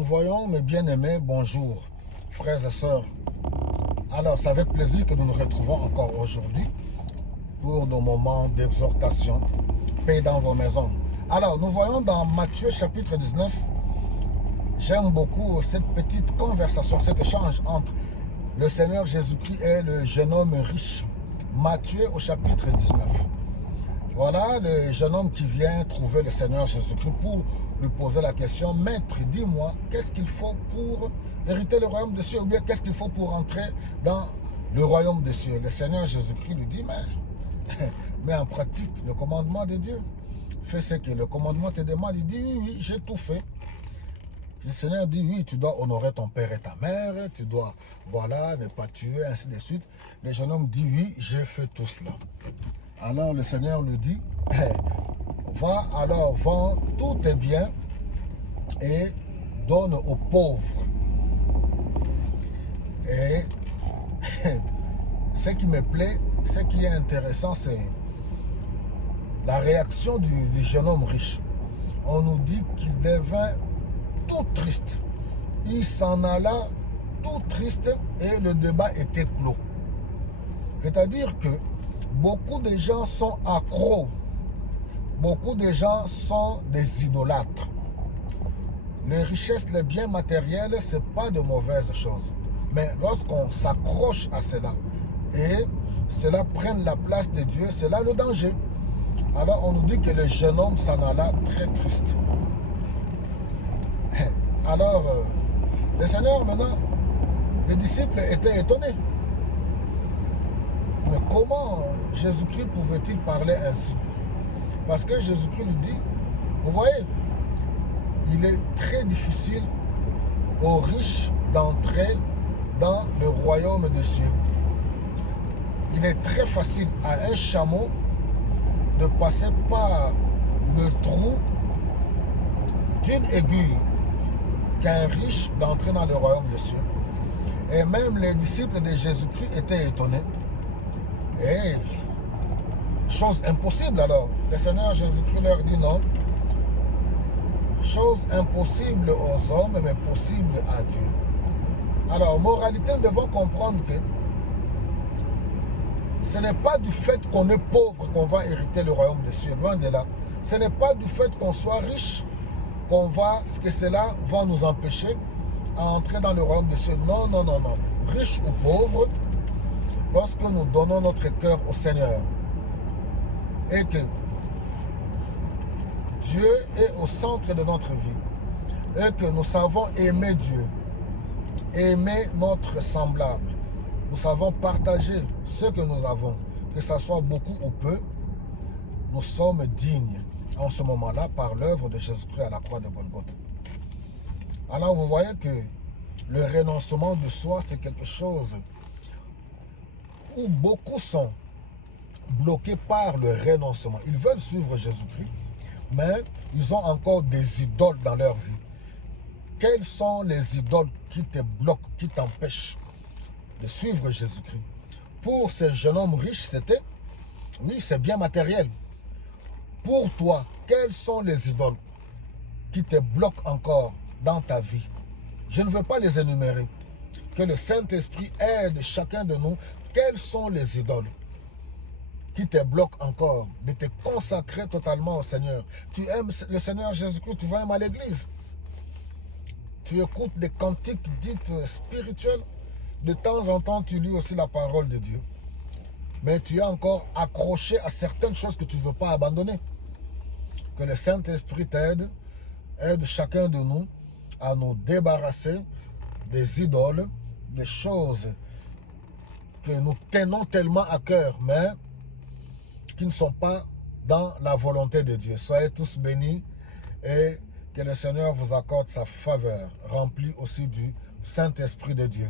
Nous voyons, mes bien-aimés, bonjour, frères et sœurs. Alors, c'est avec plaisir que nous nous retrouvons encore aujourd'hui pour nos moments d'exhortation. Paix dans vos maisons. Alors, nous voyons dans Matthieu chapitre 19, j'aime beaucoup cette petite conversation, cet échange entre le Seigneur Jésus-Christ et le jeune homme riche. Matthieu au chapitre 19. Voilà le jeune homme qui vient trouver le Seigneur Jésus-Christ pour lui poser la question: Maître, dis-moi, qu'est-ce qu'il faut pour hériter le royaume des cieux, ou bien qu'est-ce qu'il faut pour entrer dans le royaume des cieux? Le Seigneur Jésus-Christ lui dit: mais en pratique le commandement de Dieu. Fais ce que le commandement te demande. Il dit: oui, j'ai tout fait. Le Seigneur dit: oui, tu dois honorer ton père et ta mère, tu dois, voilà, ne pas tuer, ainsi de suite. Le jeune homme dit: oui, j'ai fait tout cela. Alors le Seigneur lui dit: va alors, vends tous tes biens et donne aux pauvres. Et ce qui me plaît, ce qui est intéressant, c'est la réaction du jeune homme riche. On nous dit qu'il devint tout triste. Il s'en alla tout triste et le débat était clos. C'est-à-dire que beaucoup de gens sont accros. Beaucoup de gens sont des idolâtres. Les richesses, les biens matériels, ce n'est pas de mauvaises choses. Mais lorsqu'on s'accroche à cela et cela prenne la place de Dieu, c'est là le danger. Alors on nous dit que le jeune homme s'en alla très triste. Alors, le Seigneur maintenant, les disciples étaient étonnés. Mais comment Jésus-Christ pouvait-il parler ainsi? Parce que Jésus-Christ lui dit: vous voyez, il est très difficile aux riches d'entrer dans le royaume des cieux. Il est très facile à un chameau de passer par le trou d'une aiguille qu'un riche d'entrer dans le royaume des cieux. Et même les disciples de Jésus-Christ étaient étonnés. Et chose impossible alors. Le Seigneur Jésus-Christ leur dit: non. Chose impossible aux hommes, mais possible à Dieu. Alors, moralité, nous devons comprendre que ce n'est pas du fait qu'on est pauvre qu'on va hériter le royaume des cieux. Loin de là. Ce n'est pas du fait qu'on soit riche que cela va nous empêcher à entrer dans le royaume des cieux. Non, non, non, non. Riche ou pauvre, lorsque nous donnons notre cœur au Seigneur et que Dieu est au centre de notre vie et que nous savons aimer Dieu, aimer notre semblable, nous savons partager ce que nous avons, que ce soit beaucoup ou peu, nous sommes dignes en ce moment-là par l'œuvre de Jésus-Christ à la croix de Golgotha. Alors vous voyez que le renoncement de soi, c'est quelque chose où beaucoup sont bloqués par le renoncement. Ils veulent suivre Jésus-Christ, mais ils ont encore des idoles dans leur vie. Quelles sont les idoles qui te bloquent, qui t'empêchent de suivre Jésus-Christ? Pour ce jeune homme riche, c'était, oui, c'est bien matériel. Pour toi, quelles sont les idoles qui te bloquent encore dans ta vie? Je ne veux pas les énumérer. Que le Saint-Esprit aide chacun de nous. Quelles sont les idoles qui te bloquent encore de te consacrer totalement au Seigneur? Tu aimes le Seigneur Jésus-Christ, tu vas même à l'église. Tu écoutes des cantiques dites spirituelles. De temps en temps, tu lis aussi la parole de Dieu. Mais tu es encore accroché à certaines choses que tu ne veux pas abandonner. Que le Saint-Esprit t'aide, aide chacun de nous à nous débarrasser des idoles, des choses que nous tenons tellement à cœur, mais qui ne sont pas dans la volonté de Dieu. Soyez tous bénis et que le Seigneur vous accorde sa faveur, remplie aussi du Saint-Esprit de Dieu.